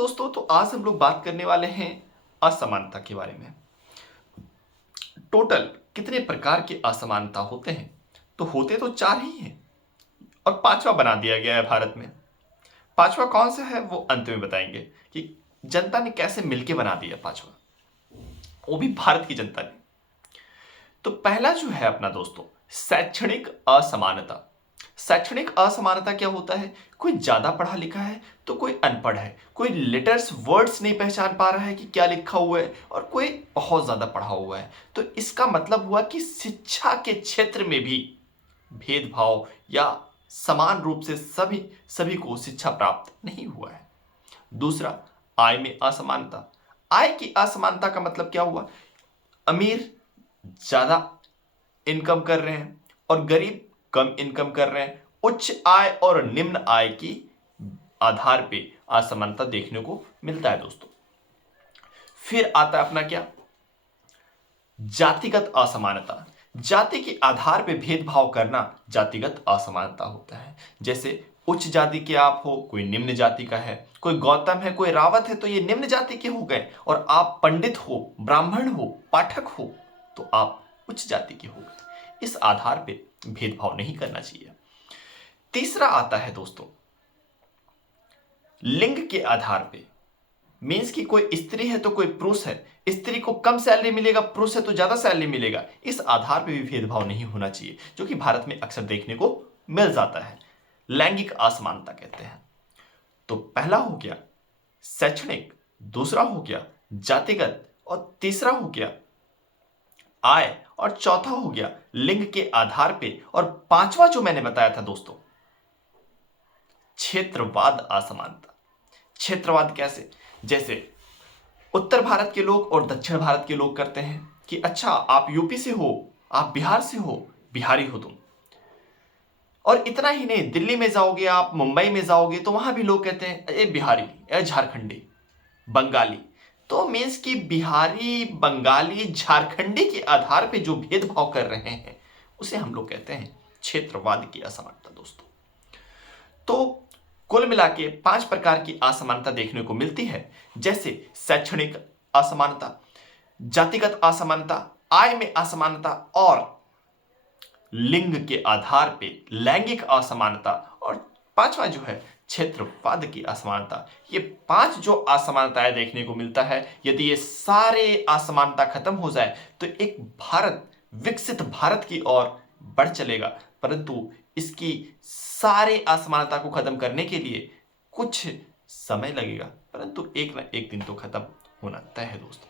दोस्तों, तो आज हम लोग बात करने वाले हैं असमानता के बारे में। टोटल कितने प्रकार के असमानता होते हैं? तो होते तो चार ही हैं और पांचवा बना दिया गया है भारत में। पांचवा कौन सा है वो अंत में बताएंगे कि जनता ने कैसे मिलके बना दिया पांचवा, वो भी भारत की जनता ने। तो पहला जो है अपना दोस्तों, शैक्षणिक असमानता। शैक्षणिक असमानता क्या होता है? कोई ज्यादा पढ़ा लिखा है तो कोई अनपढ़ है, कोई लेटर्स वर्ड्स नहीं पहचान पा रहा है कि क्या लिखा हुआ है, और कोई बहुत ज्यादा पढ़ा हुआ है। तो इसका मतलब हुआ कि शिक्षा के क्षेत्र में भी भेदभाव या समान रूप से सभी सभी को शिक्षा प्राप्त नहीं हुआ है। दूसरा, आय में असमानता। आय की असमानता का मतलब क्या हुआ? अमीर ज्यादा इनकम कर रहे हैं और गरीब कम इनकम कर रहे हैं। उच्च आय और निम्न आय की आधार पे असमानता देखने को मिलता है दोस्तों। फिर आता है अपना क्या, जातिगत असमानता। जाति के आधार पे भेदभाव करना जातिगत असमानता होता है। जैसे उच्च जाति के आप हो, कोई निम्न जाति का है, कोई गौतम है, कोई रावत है, तो ये निम्न जाति के हो गए, और आप पंडित हो, ब्राह्मण हो, पाठक हो, तो आप उच्च जाति के हो गए। इस आधार पे भेदभाव नहीं करना चाहिए। तीसरा आता है दोस्तों, लिंग के आधार पे। मीन्स कि कोई स्त्री है तो कोई पुरुष है, स्त्री को कम सैलरी मिलेगा, पुरुष है तो ज्यादा सैलरी मिलेगा। इस आधार पे भी भेदभाव नहीं होना चाहिए, जो कि भारत में अक्सर देखने को मिल जाता है। लैंगिक असमानता कहते हैं। तो पहला हो गया शैक्षणिक, दूसरा हो गया जातिगत, और तीसरा हो गया आय, और चौथा हो गया लिंग के आधार पे, और पांचवा जो मैंने बताया था दोस्तों, क्षेत्रवाद असमानता। क्षेत्रवाद कैसे? जैसे उत्तर भारत के लोग और दक्षिण भारत के लोग करते हैं कि अच्छा आप यूपी से हो, आप बिहार से हो, बिहारी हो तुम। और इतना ही नहीं, दिल्ली में जाओगे, आप मुंबई में जाओगे, तो वहां भी लोग कहते हैं ए बिहारी, ए झारखंडी, बंगाली। तो मीन्स कि बिहारी, बंगाली, झारखंडी के आधार पे जो भेदभाव कर रहे हैं उसे हम लोग कहते हैं क्षेत्रवाद की असमानता दोस्तों। तो कुल मिला के 5 प्रकार की असमानता देखने को मिलती है। जैसे शैक्षणिक असमानता, जातिगत असमानता, आय में असमानता, और लिंग के आधार पे लैंगिक असमानता, और पांचवा जो है क्षेत्रवाद की असमानता। ये 5 जो असमानताएं देखने को मिलता है, यदि ये सारे असमानता खत्म हो जाए तो एक भारत विकसित भारत की ओर बढ़ चलेगा। परंतु इसकी सारे असमानता को खत्म करने के लिए कुछ समय लगेगा, परंतु एक ना एक दिन तो खत्म होना तय है दोस्तों।